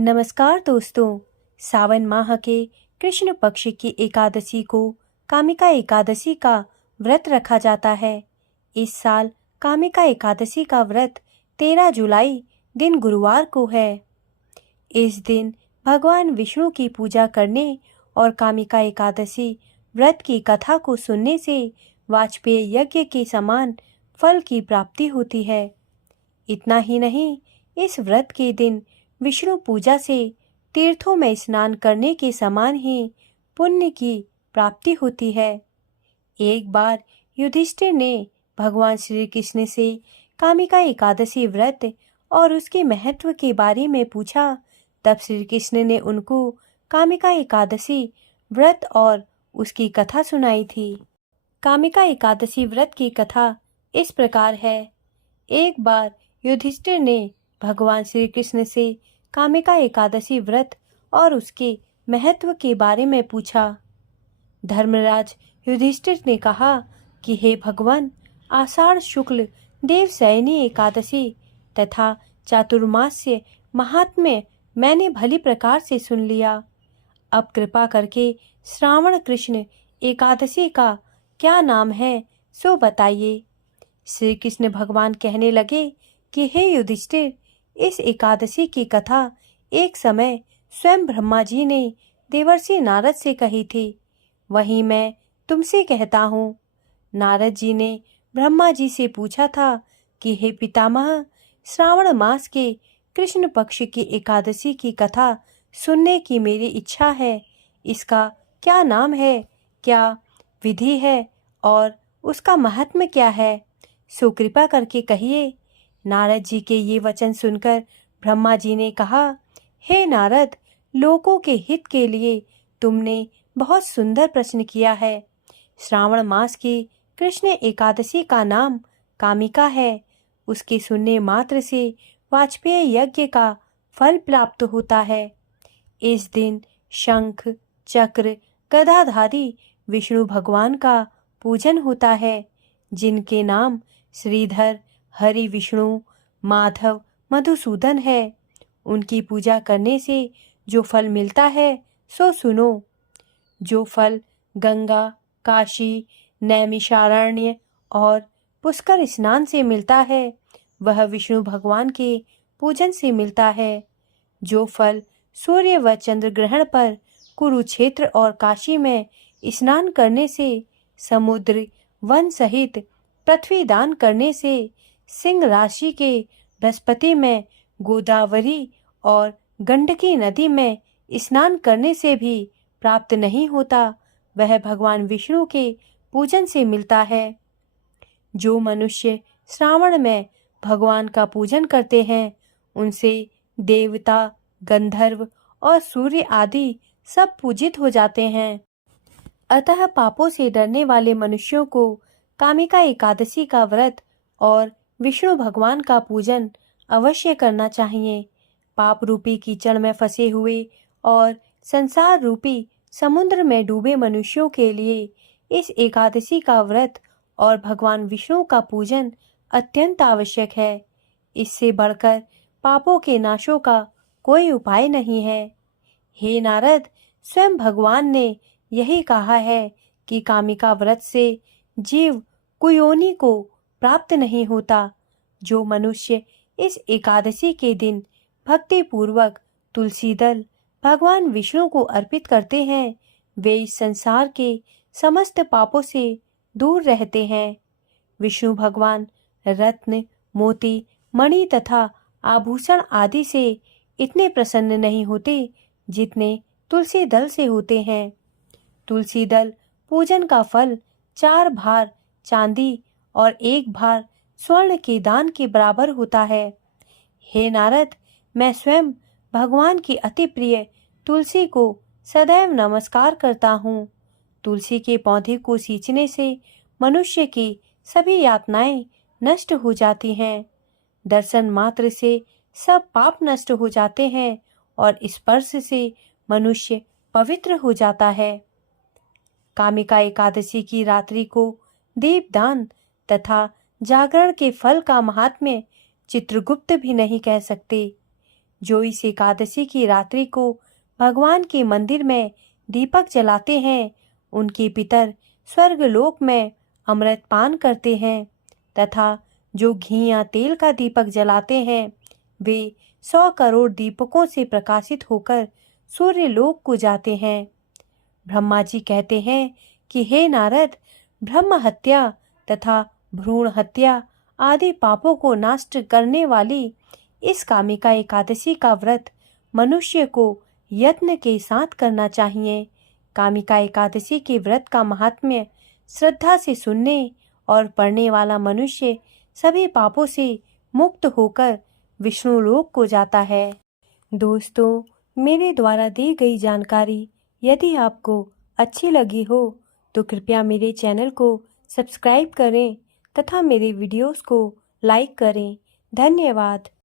नमस्कार दोस्तों। सावन माह के कृष्ण पक्ष की एकादशी को कामिका एकादशी का व्रत रखा जाता है। इस साल कामिका एकादशी का व्रत 13 जुलाई दिन गुरुवार को है। इस दिन भगवान विष्णु की पूजा करने और कामिका एकादशी व्रत की कथा को सुनने से वाजपेय यज्ञ के समान फल की प्राप्ति होती है। इतना ही नहीं, इस व्रत के दिन विष्णु पूजा से तीर्थों में स्नान करने के समान ही पुण्य की प्राप्ति होती है। एक बार युधिष्ठिर ने भगवान श्री कृष्ण से कामिका एकादशी व्रत और उसके महत्व के बारे में पूछा। तब श्री कृष्ण ने उनको कामिका एकादशी व्रत और उसकी कथा सुनाई थी। कामिका एकादशी व्रत की कथा इस प्रकार है। एक बार युधिष्ठिर ने भगवान श्री कृष्ण से कामिका एकादशी व्रत और उसके महत्व के बारे में पूछा। धर्मराज युधिष्ठिर ने कहा कि हे भगवान, आषाढ़ शुक्ल देवशयनी एकादशी तथा चातुर्मास्य महात्म्य मैंने भली प्रकार से सुन लिया। अब कृपा करके श्रावण कृष्ण एकादशी का क्या नाम है सो बताइए। श्री कृष्ण भगवान कहने लगे कि हे युधिष्ठिर, इस एकादशी की कथा एक समय स्वयं ब्रह्मा जी ने देवर्षि नारद से कही थी, वही मैं तुमसे कहता हूँ। नारद जी ने ब्रह्मा जी से पूछा था कि हे पितामह, श्रावण मास के कृष्ण पक्ष की एकादशी की कथा सुनने की मेरी इच्छा है। इसका क्या नाम है, क्या विधि है और उसका महात्म्य क्या है, सो कृपा करके कहिए। नारद जी के ये वचन सुनकर ब्रह्मा जी ने कहा, हे नारद, लोकों के हित के लिए तुमने बहुत सुंदर प्रश्न किया है। श्रावण मास की कृष्ण एकादशी का नाम कामिका है। उसके सुनने मात्र से वाजपेय यज्ञ का फल प्राप्त होता है। इस दिन शंख, चक्र, गदाधारी विष्णु भगवान का पूजन होता है, जिनके नाम श्रीधर, हरि, विष्णु, माधव, मधुसूदन है। उनकी पूजा करने से जो फल मिलता है सो सुनो। जो फल गंगा, काशी, नैमिषारण्य और पुष्कर स्नान से मिलता है, वह विष्णु भगवान के पूजन से मिलता है। जो फल सूर्य व चंद्र ग्रहण पर कुरुक्षेत्र और काशी में स्नान करने से, समुद्र वन सहित पृथ्वी दान करने से, सिंह राशि के बृहस्पति में गोदावरी और गंडकी नदी में स्नान करने से भी प्राप्त नहीं होता, वह भगवान विष्णु के पूजन से मिलता है। जो मनुष्य श्रावण में भगवान का पूजन करते हैं, उनसे देवता, गंधर्व और सूर्य आदि सब पूजित हो जाते हैं। अतः पापों से डरने वाले मनुष्यों को कामिका एकादशी का व्रत और विष्णु भगवान का पूजन अवश्य करना चाहिए। पाप रूपी कीचड़ में फंसे हुए और संसार रूपी समुद्र में डूबे मनुष्यों के लिए इस एकादशी का व्रत और भगवान विष्णु का पूजन अत्यंत आवश्यक है। इससे बढ़कर पापों के नाशों का कोई उपाय नहीं है। हे नारद, स्वयं भगवान ने यही कहा है कि कामिका व्रत से जीव कुयोनि को प्राप्त नहीं होता। जो मनुष्य इस एकादशी के दिन भक्ति पूर्वक तुलसी दल भगवान विष्णु को अर्पित करते हैं, वे इस संसार के समस्त पापों से दूर रहते हैं। विष्णु भगवान रत्न, मोती, मणि तथा आभूषण आदि से इतने प्रसन्न नहीं होते जितने तुलसी दल से होते हैं। तुलसी दल पूजन का फल 4 भार चांदी और 1 भार स्वर्ण के दान के बराबर होता है। हे नारद, मैं स्वयं भगवान की अति प्रिय तुलसी को सदैव नमस्कार करता हूँ। तुलसी के पौधे को सींचने से मनुष्य की सभी यातनाएं नष्ट हो जाती हैं। दर्शन मात्र से सब पाप नष्ट हो जाते हैं और स्पर्श से मनुष्य पवित्र हो जाता है। कामिका एकादशी की रात्रि को दीपदान तथा जागरण के फल का महात्म्य चित्रगुप्त भी नहीं कह सकते। जो इस एकादशी की रात्रि को भगवान के मंदिर में दीपक जलाते हैं, उनके पितर स्वर्गलोक में अमृत पान करते हैं तथा जो घी या तेल का दीपक जलाते हैं, वे 100 करोड़ दीपकों से प्रकाशित होकर सूर्य लोक को जाते हैं। ब्रह्मा जी कहते हैं कि हे नारद, ब्रह्म हत्या तथा भ्रूण हत्या आदि पापों को नष्ट करने वाली इस कामिका एकादशी का व्रत मनुष्य को यत्न के साथ करना चाहिए। कामिका एकादशी के व्रत का महात्म्य श्रद्धा से सुनने और पढ़ने वाला मनुष्य सभी पापों से मुक्त होकर विष्णु लोक को जाता है। दोस्तों, मेरे द्वारा दी गई जानकारी यदि आपको अच्छी लगी हो तो कृपया मेरे चैनल को सब्सक्राइब करें तथा मेरे वीडियोस को लाइक करें। धन्यवाद।